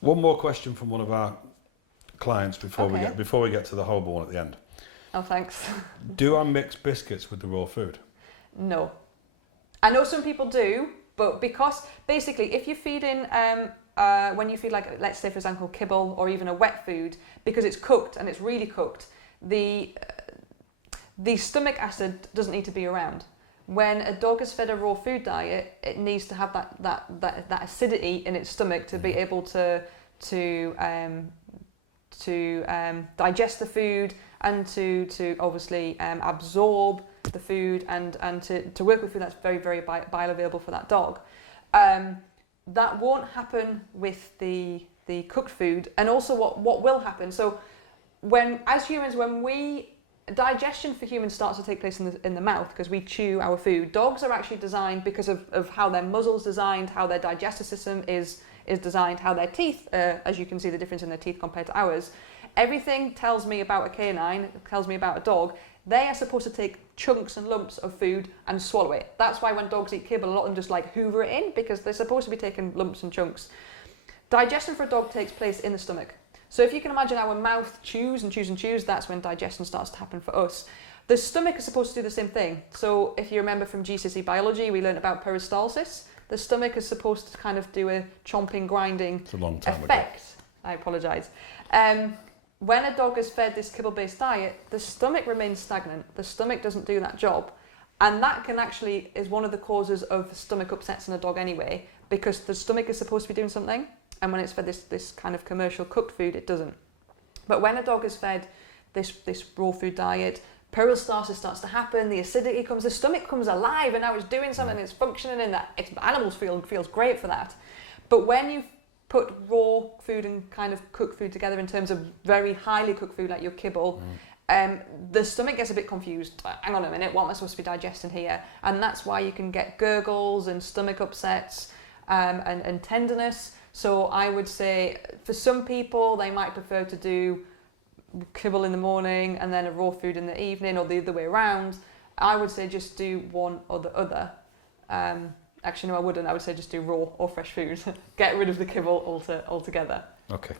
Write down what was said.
One more question from one of our clients before Okay. we get to the horrible one at the end. Oh, thanks. Do I mix biscuits with the raw food? No. I know some people do, but because basically if you're feeding, when you feed like, let's say for example, kibble or even a wet food, because it's cooked and it's really cooked, the stomach acid doesn't need to be around. When a dog is fed a raw food diet, it needs to have that acidity in its stomach to be able to digest the food and to obviously absorb the food and to work with food that's very, very bioavailable for that dog. That won't happen with the cooked food. And also what will happen, so as humans, digestion for humans starts to take place in the mouth because we chew our food. Dogs are actually designed because of how their muzzle's designed, how their digestive system is designed, how their teeth, as you can see the difference in their teeth compared to ours. Everything tells me about a canine, tells me about a dog. They are supposed to take chunks and lumps of food and swallow it. That's why when dogs eat kibble, a lot of them just like hoover it in because they're supposed to be taking lumps and chunks. Digestion for a dog takes place in the stomach. So if you can imagine our mouth chews and chews and chews, that's when digestion starts to happen for us. The stomach is supposed to do the same thing. So if you remember from GCSE biology, we learned about peristalsis. The stomach is supposed to kind of do a chomping, grinding It's a long time effect. ago. I apologise. When a dog is fed this kibble-based diet, the stomach remains stagnant. The stomach doesn't do that job. And that is one of the causes of stomach upsets in a dog anyway, because the stomach is supposed to be doing something. And when it's fed this kind of commercial cooked food, it doesn't. But when a dog is fed this raw food diet, peristalsis starts to happen, the acidity comes, the stomach comes alive, and now it's doing something, it's functioning, and animals feels great for that. But when you put raw food and kind of cooked food together in terms of very highly cooked food like your kibble, the stomach gets a bit confused. Hang on a minute, what am I supposed to be digesting here? And that's why you can get gurgles and stomach upsets and tenderness. So I would say for some people, they might prefer to do kibble in the morning and then a raw food in the evening, or the other way around. I would say just do one or the other. Actually, no, I wouldn't. I would say just do raw or fresh food. Get rid of the kibble altogether. Okay.